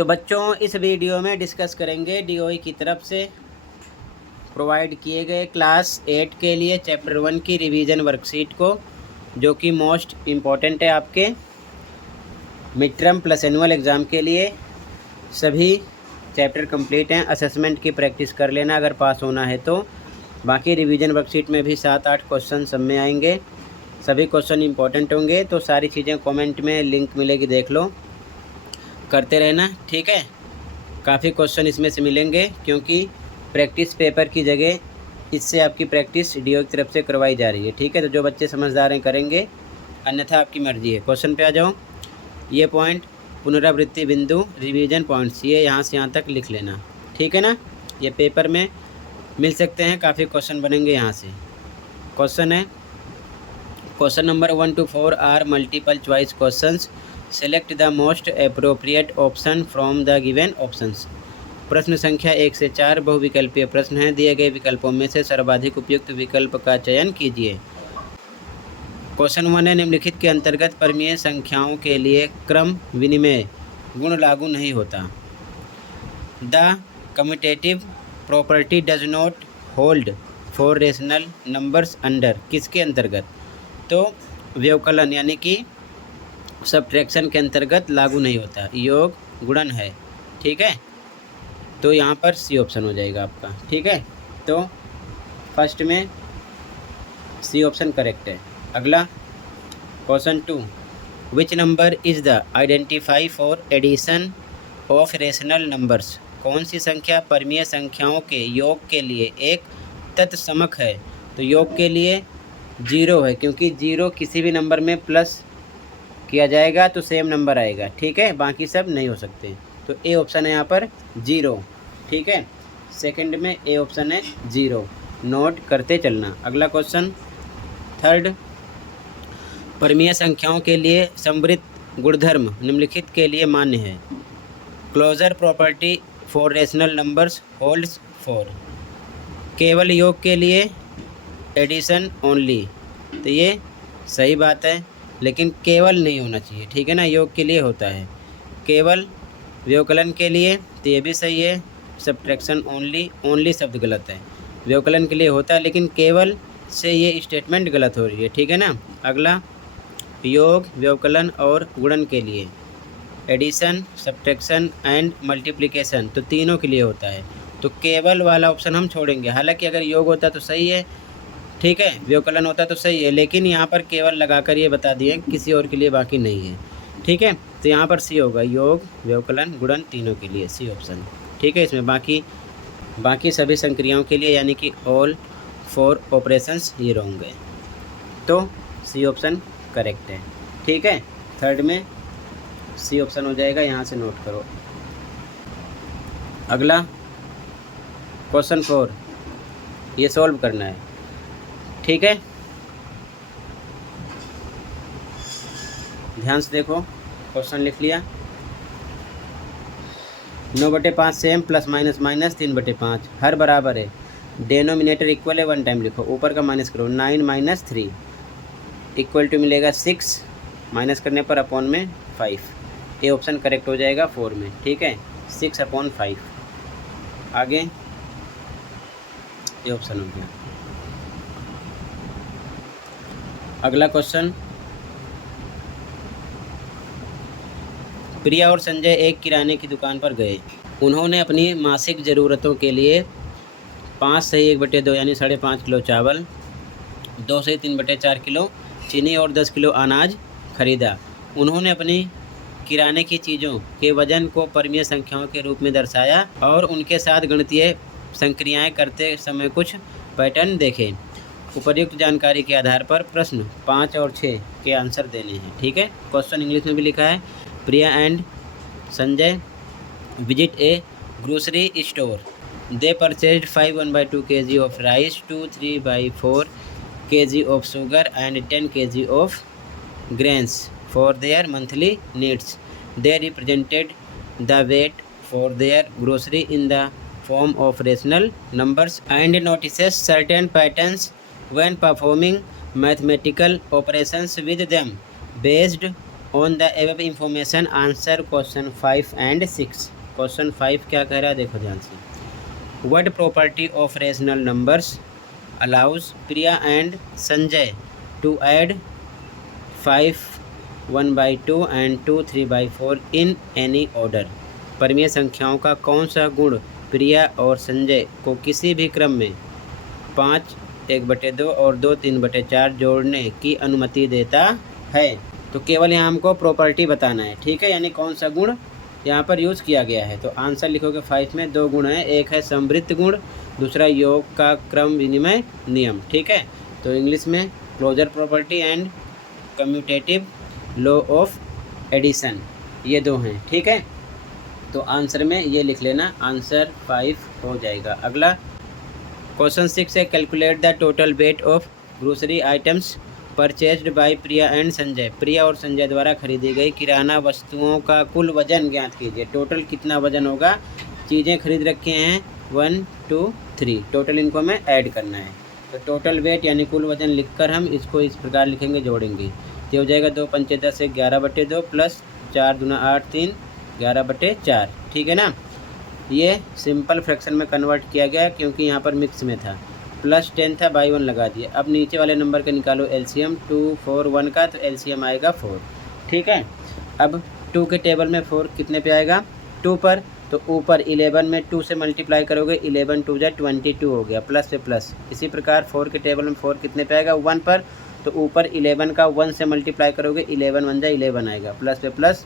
तो बच्चों इस वीडियो में डिस्कस करेंगे डीओई की तरफ से प्रोवाइड किए गए क्लास 8 के लिए चैप्टर 1 की रिवीजन वर्कशीट को, जो कि मोस्ट इम्पॉर्टेंट है आपके mid term plus annual exam के लिए। सभी चैप्टर कंप्लीट हैं। असेसमेंट की प्रैक्टिस कर लेना अगर पास होना है तो। बाकी रिवीजन वर्कशीट में भी 7-8 क्वेश्चन सब में आएंगे। सभी क्वेश्चन इंपॉर्टेंट होंगे, तो सारी चीज़ें कमेंट में लिंक मिलेगी, देख लो, करते रहना, ठीक है। काफ़ी क्वेश्चन इसमें से मिलेंगे क्योंकि प्रैक्टिस पेपर की जगह इससे आपकी प्रैक्टिस डीओ की तरफ से करवाई जा रही है, ठीक है। तो जो बच्चे समझदार हैं करेंगे, अन्यथा आपकी मर्जी है। क्वेश्चन पे आ जाओ। ये पॉइंट पुनरावृत्ति बिंदु रिवीजन पॉइंट्स, ये यहाँ से यहाँ तक लिख लेना, ठीक है ना। ये पेपर में मिल सकते हैं, काफ़ी क्वेश्चन बनेंगे यहाँ से। क्वेश्चन है, question number 1 to 4 are multiple choice questions. Select the most appropriate option from the given options. प्रश्न संख्या 1 से 4 बहुविकल्पीय प्रश्न हैं। दिए गए विकल्पों में से सर्वाधिक उपयुक्त विकल्प का चयन कीजिए। क्वेश्चन 1 है, निम्नलिखित के अंतर्गत परमीय संख्याओं के लिए क्रम विनिमय गुण लागू नहीं होता। The commutative property does not hold for rational numbers under, किसके अंतर्गत? तो व्यवकलन यानी कि सब्ट्रैक्शन के अंतर्गत लागू नहीं होता। योग गुणन है, ठीक है। तो यहाँ पर सी ऑप्शन हो जाएगा आपका, ठीक है। तो फर्स्ट में सी ऑप्शन करेक्ट है। अगला question 2, which number is the identify for addition of rational numbers. कौन सी संख्या परमीय संख्याओं के योग के लिए एक तत्समक है? तो योग के लिए 0 है, क्योंकि 0 किसी भी नंबर में प्लस किया जाएगा तो सेम नंबर आएगा, ठीक है। बाकी सब नहीं हो सकते। तो ए ऑप्शन है यहाँ पर 0, ठीक है। सेकंड में ए ऑप्शन है 0, नोट करते चलना। अगला क्वेश्चन थर्ड, परमीय संख्याओं के लिए संवृत गुणधर्म निम्नलिखित के लिए मान्य है। Closure property for rational numbers holds for. केवल योग के लिए एडिशन ओनली, तो ये सही बात है, लेकिन केवल नहीं होना चाहिए, ठीक है ना। योग के लिए होता है। केवल व्यवकलन के लिए तो ये भी सही है। सब्ट्रैक्शन ओनली, ओनली शब्द गलत है। व्यवकलन के लिए होता है, लेकिन केवल से ये स्टेटमेंट गलत हो रही है, ठीक है ना। अगला योग, व्यवकलन और गुणन के लिए एडिशन, सब्ट्रैक्शन एंड मल्टीप्लिकेशन, तो तीनों के लिए होता है। तो केवल वाला ऑप्शन हम छोड़ेंगे। हालांकि अगर योग होता तो सही है, ठीक है, व्यवकलन होता तो सही है, लेकिन यहाँ पर केवल लगाकर ये बता दिए, किसी और के लिए बाकी नहीं है, ठीक है। तो यहाँ पर सी होगा, योग, व्यवकलन, गुणन तीनों के लिए सी ऑप्शन, ठीक है। इसमें बाकी सभी संक्रियाओं के लिए यानी कि ऑल 4 ऑपरेशंस ये रॉन्ग है। तो सी ऑप्शन करेक्ट है, ठीक है। थर्ड में सी ऑप्शन हो जाएगा, यहाँ से नोट करो। अगला क्वेश्चन 4, ये सॉल्व करना है, ठीक है। ध्यान से देखो, क्वेश्चन लिख लिया। 9/5 सेम, प्लस माइनस माइनस 3/5, हर बराबर है। डेनोमिनेटर इक्वल है, 1 टाइम लिखो, ऊपर का माइनस करो। 9 - 3 इक्वल टू मिलेगा 6, माइनस करने पर अपॉन में 5। ये ऑप्शन करेक्ट हो जाएगा 4 में, ठीक है। 6/5 आगे ये ऑप्शन हो गया। अगला क्वेश्चन, प्रिया और संजय एक किराने की दुकान पर गए। उन्होंने अपनी मासिक ज़रूरतों के लिए 5 सही 1/2 यानी 5.5 किलो चावल, 2 सही 3/4 किलो चीनी और 10 किलो अनाज खरीदा। उन्होंने अपनी किराने की चीज़ों के वजन को परमीय संख्याओं के रूप में दर्शाया और उनके साथ गणितीय संक्रियाएं करते समय कुछ पैटर्न देखे। उपर्युक्त जानकारी के आधार पर प्रश्न 5 और 6 के आंसर देने हैं, ठीक है। क्वेश्चन इंग्लिश में भी लिखा है, Priya and Sanjay visit a grocery store. They purchased 5 1/2 kg of rice, 2 3/4 kg of sugar and 10 kg of grains for their monthly needs. They represented the weight for their grocery in the form of rational numbers and notices certain patterns when performing mathematical operations with them. Based on the above information answer question 5 and 6। Question 5 क्या कह रहा है, देखो ध्यान से। What property of rational numbers allows Priya and Sanjay to add 5 1/2 and 2 3/4 in any order. परमीय संख्याओं का कौन सा गुण प्रिया और संजय को किसी भी क्रम में 5 1/2 और 2 3/4 जोड़ने की अनुमति देता है। तो केवल यहाँ हमको प्रॉपर्टी बताना है, ठीक है, यानी कौन सा गुण यहाँ पर यूज़ किया गया है। तो आंसर लिखोगे 5 में 2 गुण हैं, एक है समवृत्त गुण, दूसरा योग का क्रम विनिमय नियम, ठीक है। तो इंग्लिश में closure property and commutative law of addition, ये 2 हैं, ठीक है। तो आंसर में ये लिख लेना, आंसर 5 हो जाएगा। अगला क्वेश्चन 6 है, calculate the total weight of grocery items purchased by Priya and Sanjay. Priya और संजय द्वारा खरीदी गई किराना वस्तुओं का कुल वजन ज्ञात कीजिए। टोटल कितना वजन होगा, चीज़ें खरीद रखे हैं 1 2 3, टोटल इनको हमें ऐड करना है। तो टोटल वेट यानी कुल वजन लिखकर हम इसको इस प्रकार लिखेंगे, जोड़ेंगे। ये हो जाएगा 2 पंचे 10 11/2 प्लस 4 दूना 8 3 11/4, ठीक है ना। ये सिंपल फ्रैक्शन में कन्वर्ट किया गया क्योंकि यहाँ पर मिक्स में था। प्लस 10 था, बाई 1 लगा दिया। अब नीचे वाले नंबर का निकालो एलसीएम 2 4 1 का, तो एलसीएम आएगा 4, ठीक है। अब 2 के टेबल में 4 कितने पे आएगा, 2 पर, तो ऊपर 11 में 2 से मल्टीप्लाई करोगे, 11 2 जा 22 हो गया, प्लस पे प्लस। इसी प्रकार 4 के टेबल में 4 कितने पे आएगा, 1 पर, तो ऊपर 11 का 1 से मल्टीप्लाई करोगे, 11 1 जा 11 आएगा, प्लस पे प्लस।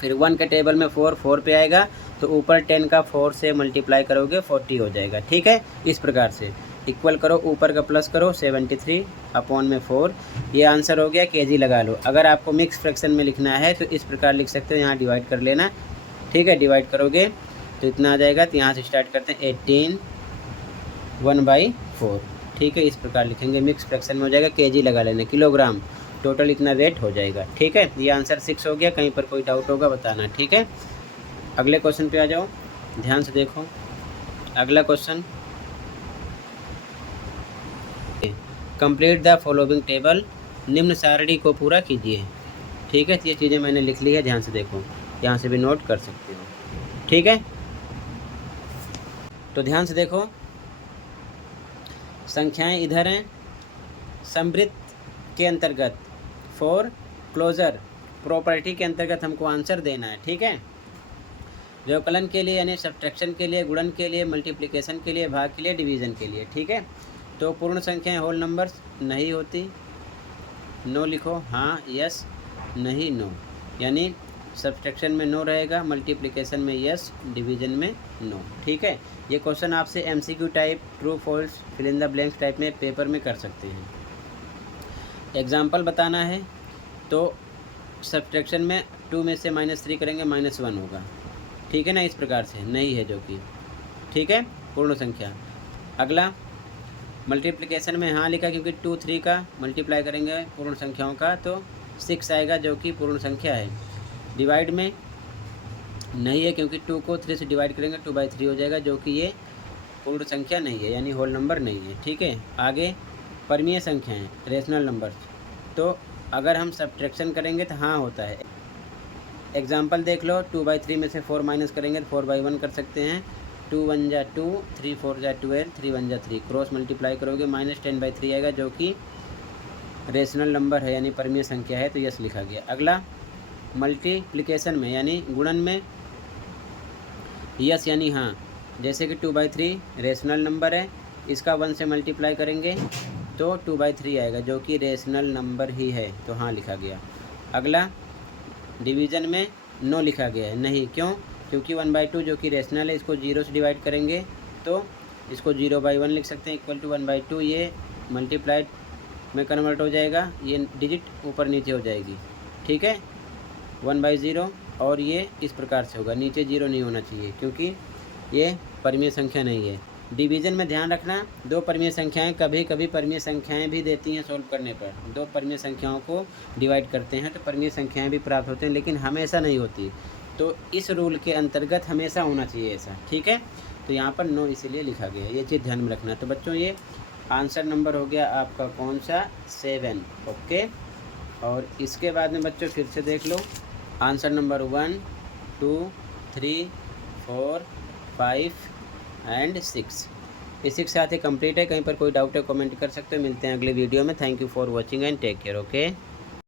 फिर 1 के टेबल में 4 पे आएगा, तो ऊपर 10 का 4 से मल्टीप्लाई करोगे 40 हो जाएगा, ठीक है। इस प्रकार से इक्वल करो, ऊपर का प्लस करो, 73 अपॉन में 4, ये आंसर हो गया। केजी लगा लो। अगर आपको मिक्स फ्रैक्शन में लिखना है तो इस प्रकार लिख सकते हो, यहाँ डिवाइड कर लेना, ठीक है। डिवाइड करोगे तो इतना आ जाएगा। तो यहाँ से स्टार्ट करते हैं 18 1/4, ठीक है। इस प्रकार लिखेंगे, मिक्स फ्रैक्शन में हो जाएगा। केजी लगा लेना, किलोग्राम, टोटल इतना वेट हो जाएगा, ठीक है। ये आंसर 6 हो गया। कहीं पर कोई डाउट होगा बताना, ठीक है। अगले क्वेश्चन पे आ जाओ, ध्यान से देखो। अगला question, complete the following table, निम्न सारणी को पूरा कीजिए, ठीक है। तो ये चीज़ें मैंने लिख ली है, ध्यान से देखो, यहाँ से भी नोट कर सकते हो, ठीक है। तो ध्यान से देखो, संख्याएं इधर हैं, समवृत्त के अंतर्गत, फॉर क्लोजर प्रॉपर्टी के अंतर्गत हमको आंसर देना है, ठीक है। व्यवकलन के लिए यानी सब्ट्रैक्शन के लिए, गुणन के लिए, मल्टीप्लिकेशन के लिए, भाग के लिए, डिवीज़न के लिए, ठीक है। तो पूर्ण संख्याएं होल नंबर्स नहीं होती, नो लिखो, हाँ यस, नहीं नो, यानी सब्ट्रैक्शन में नो रहेगा, मल्टीप्लिकेशन में यस, डिवीज़न में नो, ठीक है। ये क्वेश्चन आपसे MCQ type, true false, fill in the blanks type में पेपर में कर सकते हैं। एग्जाम्पल बताना है तो सब्ट्रैक्शन में 2 में से -3 करेंगे, -1 होगा, ठीक है ना। इस प्रकार से नहीं है जो कि, ठीक है, पूर्ण संख्या। अगला मल्टीप्लिकेशन में हाँ लिखा क्योंकि 2 3 का मल्टीप्लाई करेंगे पूर्ण संख्याओं का तो 6 आएगा जो कि पूर्ण संख्या है। डिवाइड में नहीं है क्योंकि 2 को 3 से डिवाइड करेंगे 2/3 हो जाएगा जो कि ये पूर्ण संख्या नहीं है, यानी होल नंबर नहीं है, ठीक है। आगे परमीय संख्याएं, रेशनल नंबर्स, तो अगर हम सब्ट्रैक्शन करेंगे तो हाँ होता है। एग्जाम्पल देख लो, 2/3 में से 4 माइनस करेंगे तो 4/1 कर सकते हैं। 2 1 जा 2, 3 4 जा 12, 3 1 जा 3, क्रॉस मल्टीप्लाई करोगे -10/3 आएगा जो कि रेशनल नंबर है, यानी परमीय संख्या है, तो यस लिखा गया। अगला मल्टीप्लिकेशन में यानी गुणन में यस यानी हाँ, जैसे कि 2/3 रेशनल नंबर है, इसका 1 से मल्टीप्लाई करेंगे तो 2/3 आएगा जो कि रेशनल नंबर ही है, तो हाँ लिखा गया। अगला डिवीज़न में नो लिखा गया है, नहीं, क्यों, क्योंकि 1/2 जो कि रेशनल है, इसको 0 से डिवाइड करेंगे तो इसको 0/1 लिख सकते हैं, इक्वल टू 1/2, ये मल्टीप्लाइड में कन्वर्ट हो जाएगा, ये डिजिट ऊपर नीचे हो जाएगी, ठीक है, 1/0, और ये इस प्रकार से होगा, नीचे 0 नहीं होना चाहिए क्योंकि ये परमीय संख्या नहीं है। डिवीज़न में ध्यान रखना, 2 परमीय संख्याएं कभी कभी परमीय संख्याएं भी देती हैं, सोल्व करने पर 2 परमीय संख्याओं को डिवाइड करते हैं तो परमीय संख्याएं भी प्राप्त होते हैं, लेकिन हमेशा नहीं होती। तो इस रूल के अंतर्गत हमेशा होना चाहिए ऐसा, ठीक है। तो यहाँ पर नो इसीलिए लिखा गया है, ये चीज़ ध्यान में रखना। तो बच्चों ये आंसर नंबर हो गया आपका कौन सा, 7, ओके। और इसके बाद में बच्चों फिर से देख लो आंसर नंबर 1, 2, 3, 4, 5 एंड 6। इसी के साथ ही कंप्लीट है। कहीं पर कोई डाउट है कमेंट कर सकते हो। मिलते हैं अगले वीडियो में। Thank you for watching and take care. Okay.